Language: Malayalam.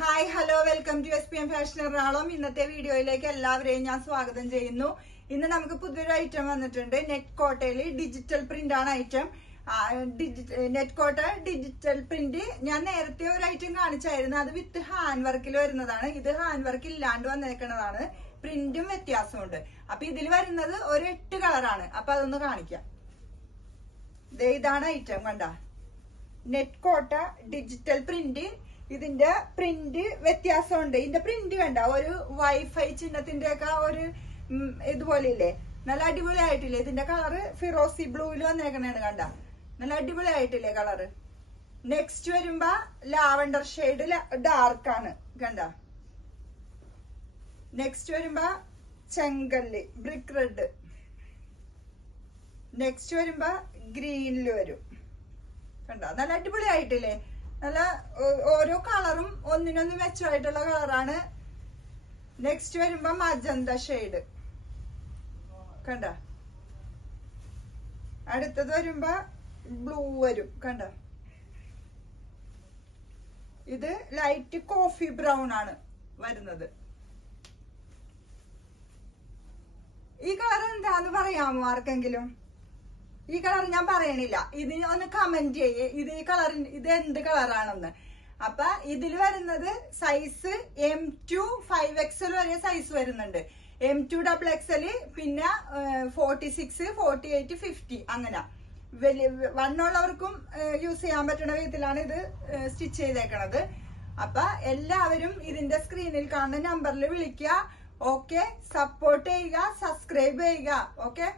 Hi hello welcome to SPM fashion Ernakulam. ഇന്നത്തെ വീഡിയോയിലേക്ക് എല്ലാവരെയും ഞാൻ സ്വാഗതം ചെയ്യുന്നു. ഇന്ന് നമുക്ക് പുതിയൊരു ഐറ്റം വന്നിട്ടുണ്ട്. നെറ്റ് കോട്ടയിൽ ഡിജിറ്റൽ പ്രിന്റ് ആണ് ഐറ്റം. നെറ്റ് കോട്ട ഡിജിറ്റൽ പ്രിന്റ് ഞാൻ നേരത്തെ ഒരു ഐറ്റം കാണിച്ചായിരുന്നു. അത് വിത്ത് ഹാൻഡ് വർക്കിൽ വരുന്നതാണ്. ഇത് ഹാൻഡ് വർക്ക് ഇല്ലാണ്ട് വന്നേക്കുന്നതാണ്. പ്രിന്റും വ്യത്യാസമുണ്ട്. അപ്പൊ ഇതിൽ വരുന്നത് ഒരു 8 കളറാണ്. അപ്പൊ അതൊന്ന് കാണിക്കാം. ഇതാണ് ഐറ്റം. കണ്ട, നെറ്റ് കോട്ട ഡിജിറ്റൽ പ്രിന്റ്. ഇതിന്റെ പ്രിന്റ് വ്യത്യാസമുണ്ട്. ഇതിന്റെ പ്രിന്റ് കണ്ട, ഒരു വൈഫൈ ചിഹ്നത്തിന്റെ ഒക്കെ ഒരു ഇതുപോലെ ഇല്ലേ, നല്ല അടിപൊളി ആയിട്ടില്ലേ. ഇതിന്റെ കളറ് ഫിറോസി ബ്ലൂവിൽ വന്നേക്കണേണ്. കണ്ട, നല്ല അടിപൊളി ആയിട്ടില്ലേ കളറ്. നെക്സ്റ്റ് വരുമ്പോ ലാവണ്ടർ ഷെയ്ഡ് ഡാർക്ക് ആണ്. കണ്ട, നെക്സ്റ്റ് വരുമ്പോ ചെങ്കല്ല് ബ്രിക്ക് റെഡ്. നെക്സ്റ്റ് വരുമ്പോ ഗ്രീനില് വരും. കണ്ട, നല്ല അടിപൊളി ആയിട്ടില്ലേ. നല്ല ഓരോ കളറും ഒന്നിനൊന്ന് മെച്ചമായിട്ടുള്ള കളറാണ്. നെക്സ്റ്റ് വരുമ്പോ മജന്ത ഷെയ്ഡ്. കണ്ട, അടുത്തത് വരുമ്പോ ബ്ലൂ വരും. കണ്ട, ഇത് ലൈറ്റ് കോഫി ബ്രൗൺ ആണ് വരുന്നത്. ഈ കളർ എന്താന്ന് പറയാമോ ആർക്കെങ്കിലും? ഈ കളർ ഞാൻ പറയണില്ല. ഇത് ഒന്ന് കമന്റ് ചെയ്യേ, ഇത് ഈ കളറിന് ഇത് എന്ത് കളറാണെന്ന്. അപ്പൊ ഇതിൽ വരുന്നത് സൈസ് M2 5XL വരെ സൈസ് വരുന്നുണ്ട്. M2 XXL, പിന്നെ 46, 48, 50 അങ്ങനെ വണ്ണുള്ളവർക്കും യൂസ് ചെയ്യാൻ പറ്റുന്ന വിധത്തിലാണ് ഇത് സ്റ്റിച്ച് ചെയ്തേക്കണത്. അപ്പൊ എല്ലാവരും ഇതിന്റെ സ്ക്രീനിൽ കാണുന്ന നമ്പറിൽ വിളിക്കുക. ഓക്കെ, സപ്പോർട്ട് ചെയ്യുക, സബ്സ്ക്രൈബ് ചെയ്യുക. ഓക്കെ.